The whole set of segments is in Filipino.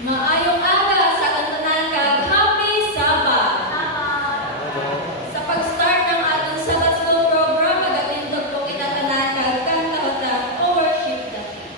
Maayong aga sa kantanan kag Happy Sabbath! Sa pag-start ng atong Sabbath School program, magatindog po kita tanan kag kanta o worship the King.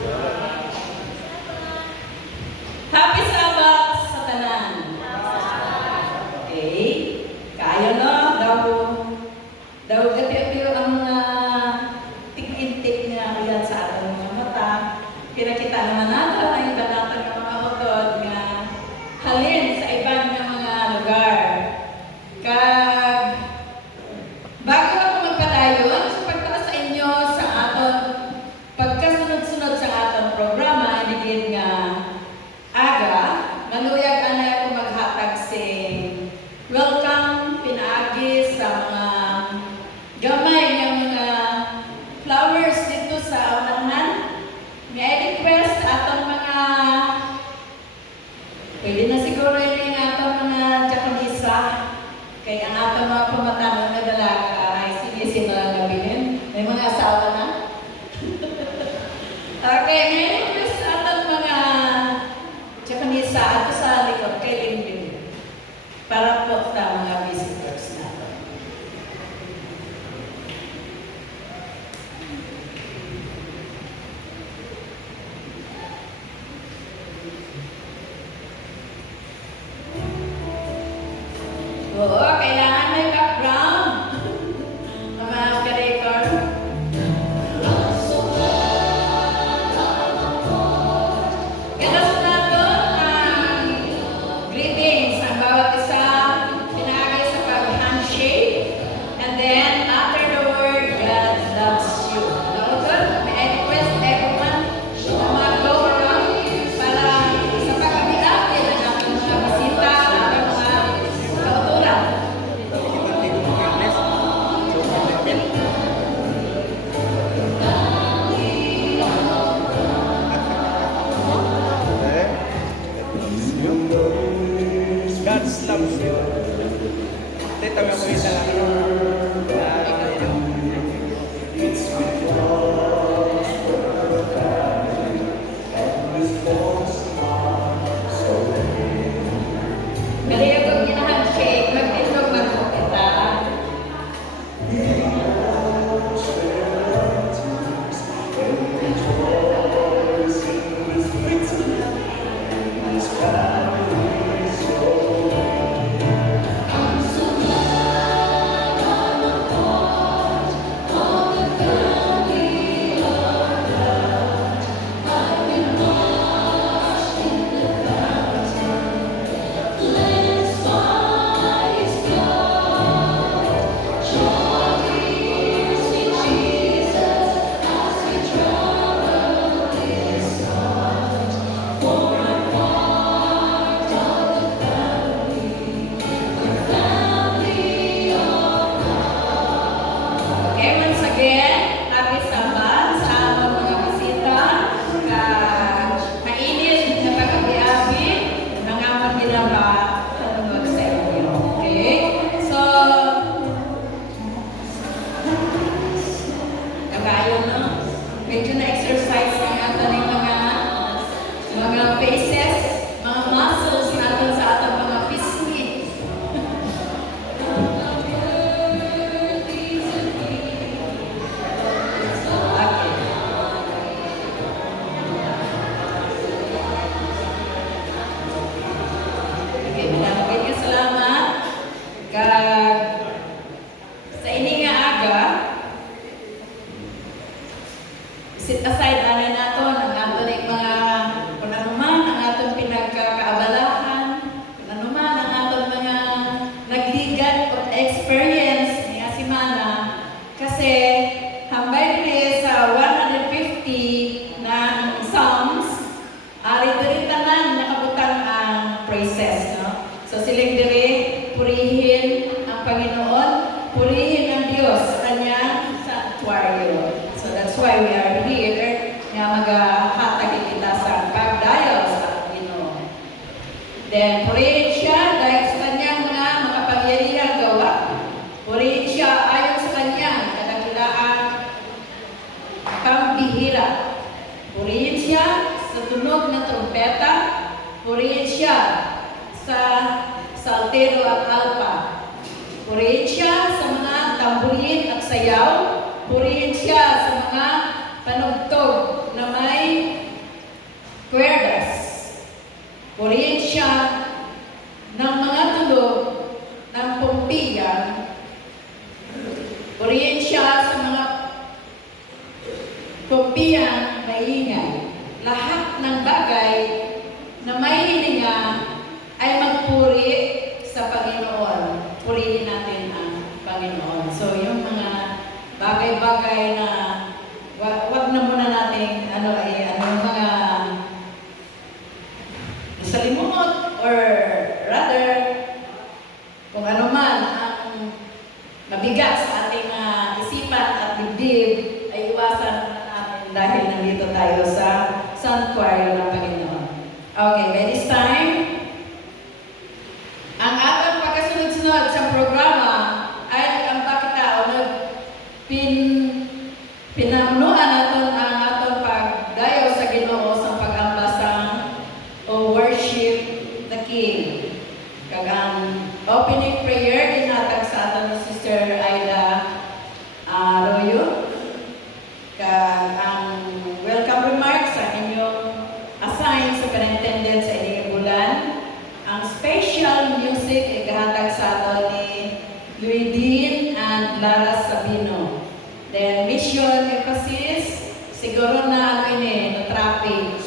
Happy Sabbath sa tanan. Okay? Kaya na, daw gati ang mga tik-intik nga uyan sa atong mga mata. Kita naman natin ang iba natin ng mga utod nga halin sa ibang mga lugar. Kag bago ako magpadayon sa pagtaas sa inyo sa aton pagkasunod-sunod sa aton programa, inigid nga aga, maluyag anay ako maghatag sing welcome pinaagi sa mga gamay nga mga flowers dito sa unahan. May request atong mga pwede na siguro yung atong mga Japanese kaya ang atong mga pamatanong na dalaga ay sinising na nabilin. May mga asawa na. Okay, may request atong mga Japanese ato sa likod kay Lindy para po sa mga visitors natin. Oo, kailangan may background. Mga ka-record. Gatas nato ang greetings ang bawat isa, pinagay sa pag-handshake, and then after the word, God loves you. Nautod, may I request everyone na mag-go around para sa pagkabilapin ng ating mga bisita at ang mga kauturan. God's loves you. Dito mo isa lang. Kaya kung gina-handshake, mag-tindog mag-kita. Okay, once again, happy Sabbath sa among mga bisita. Mainit na pag-abi-abi, mga magdinaba tungod sa inyo. Okay? So, kagayo no? Medyo na-exercise ang ating mga faces, mga muscles natin sa ating mga pisngi. Okay, maraming ka salamat. Sa ini nga aga, set aside na nato ang ating mga kung ano man ang atong pinagkakaabalahan, kung ano man ang atong mga nagligat o experience niya si Mana. Kasi hambay rin sa 150 ng Psalms, ari diri tanan nakabutang ang praises, no? So siling diri purihin ang Panginoon, purihin ang Diyos kanya sanctuaryo. So that's why we are here nga maghatag kita sa pagdayo sa Panginoon. Then purihin siya dahil sa kanyang mga makapangyarihang gawa. Purihin siya ayon sa kanyang kadakilaan pambihira. Purihin siya sa tunog ng trumpeta. Purihin siya sa saltero at alpa. Purihin siya sa mga tamburin at sayaw. Purihin siya sa mga panugtog na may kwerdas. Purihin siya ng mga tulog ng pumpiya. Purihin siya sa mga pumpiyang maingay. Lahat ng bagay na may hininga ay magpuri sa Panginoon. Purihin natin ang Panginoon. So, yung mga bagay-bagay na wag na muna natin yung mga isalimuot or rather kung ano man ang mabigat sa ating isipan at dibdib ay iwasan natin dahil nandito tayo sa sanctuary ng Panginoon. Okay, by this time, ang atong pagkasunod-sunod sa programa ay ang bakita o pinamunuan natin ang atong pagdayo sa Ginoo sa pag-ambasang o worship the King. Kag ang opening prayer dinatag sa aton ni Sister Aida Arroyo. Kag ang welcome remarks sa inyong assign sa superintendent sa inyong bulan. Ang special music igahatag sa aton ni Luidin and Lara Sabino. Then mission emphasis, siguro na na traffic.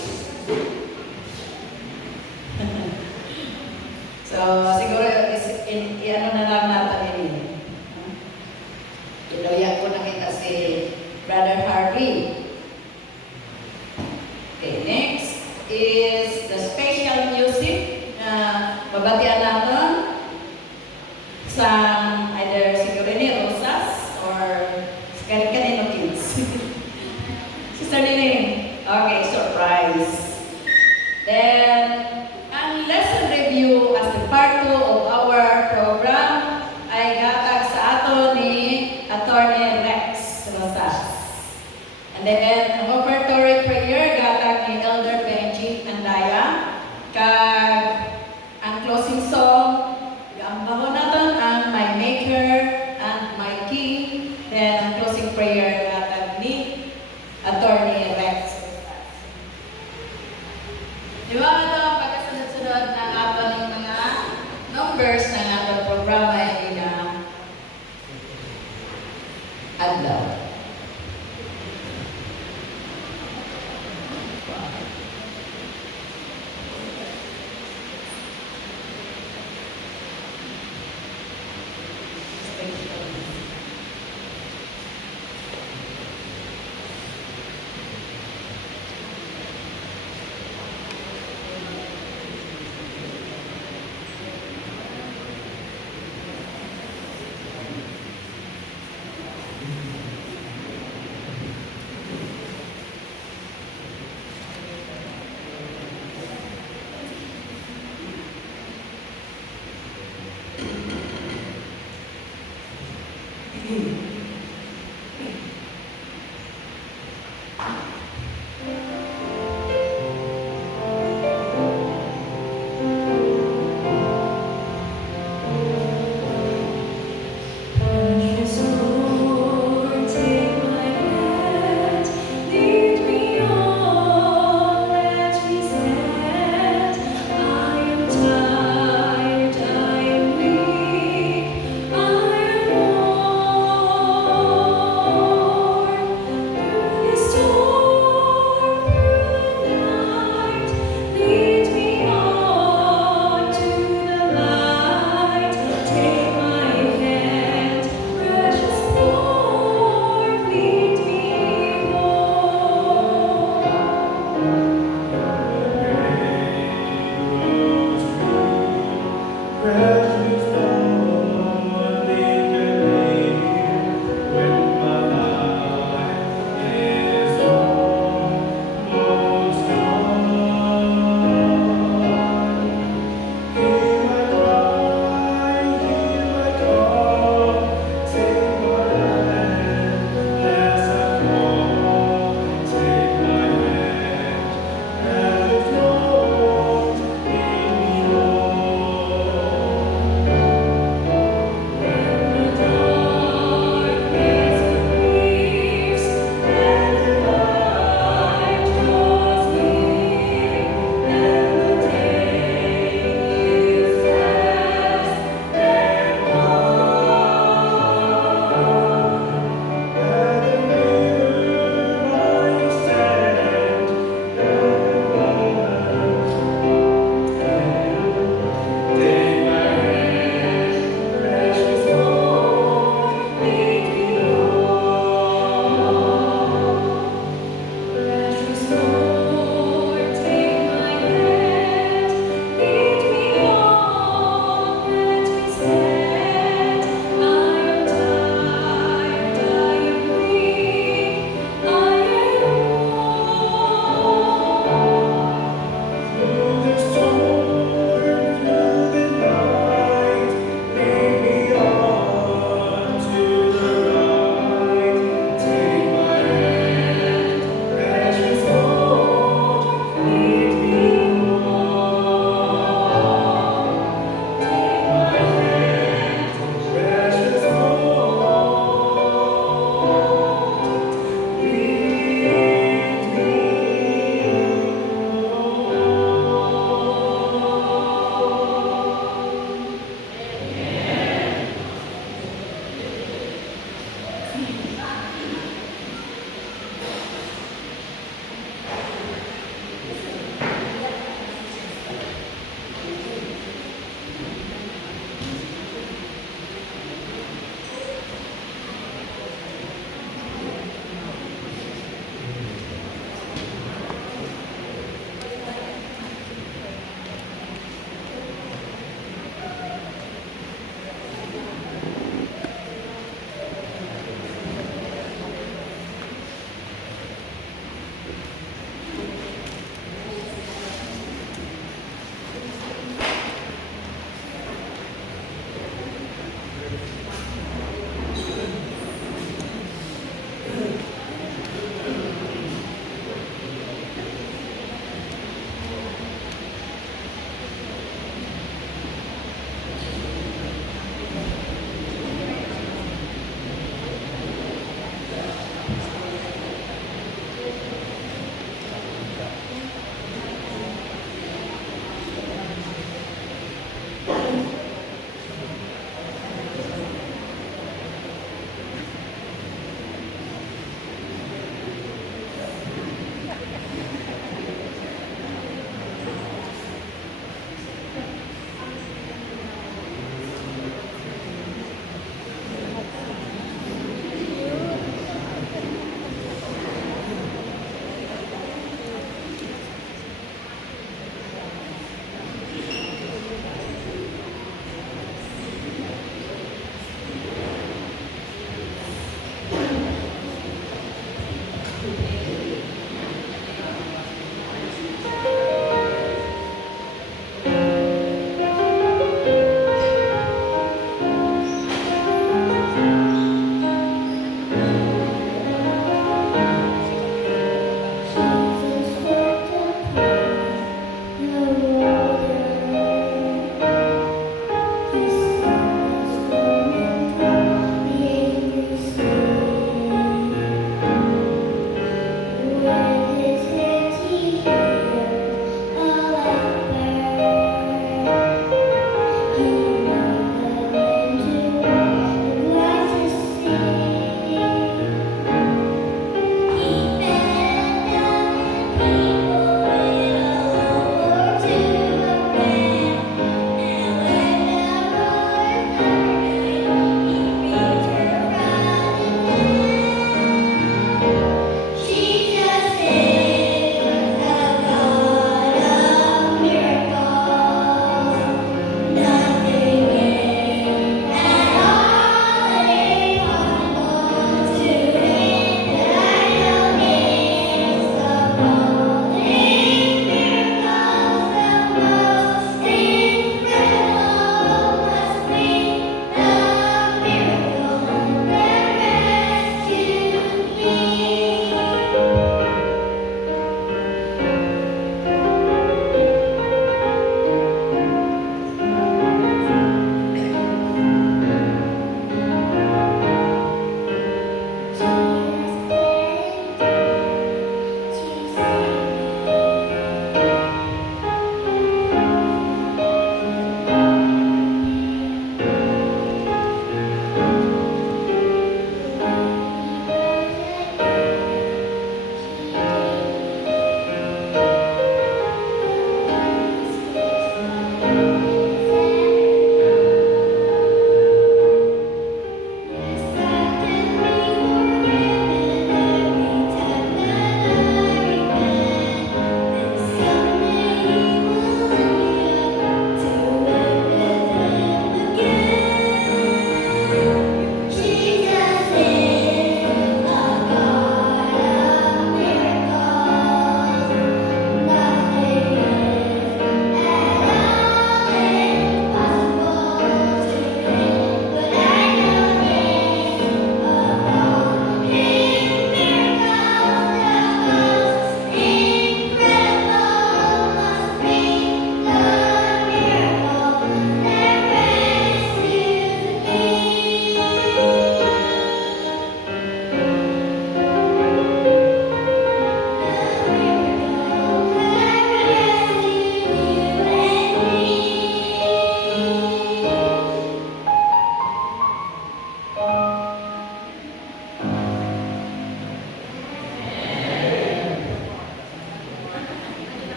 So siguro i-ano na lang natin ini. Iloyan ko na kita si Brother Harvey. Okay, next is the special music na babatian natin sa either siguro ni Rosas or kanino kids. Sister Nini. Okay, surprise. Then, ang lesson review as the part 2 of our program ay gatag sa ato ni Attorney Rex Rosas. And then, ang offertory prayer gatag ni Elder Benji Andaya. Kag ang closing song, ang bago natin ang My Maker and My King. Then, ang closing prayer gatag ni Attorney Rex. Di ba ito ang pagkasunod-sunod ng ating mga numbers ng ating programa ay na adlaw. Storm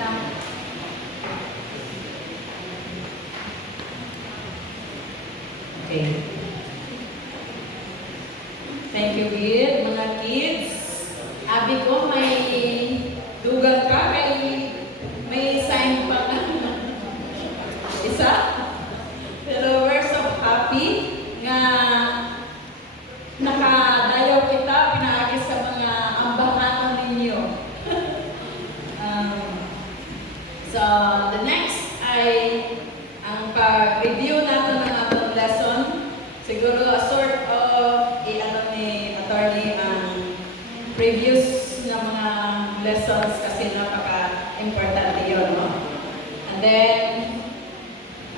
Okay. Thank you, Gid. Mga kids, abi ko may dugang ka, may sign pa ka. Isa? Pero we're so happy nga nakadayaw kita, pinaagis sa mga ambahan ninyo. So, the next ay ang pag-review natin ng atong lesson. Siguro a sort of i-ano ni attorney ang previous na mga lessons kasi napaka-importante yun, no? And then,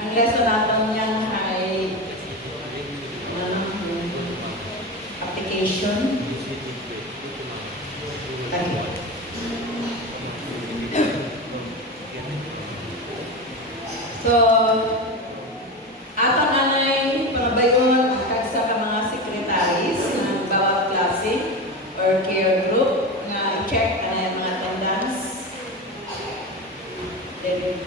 ang lesson natin yan ay application. Okay. So, ato nanay panabayon ang kagsa ka mga secretaries ng bawat klase or care group nga i-check ka na yung mga attendance. Then,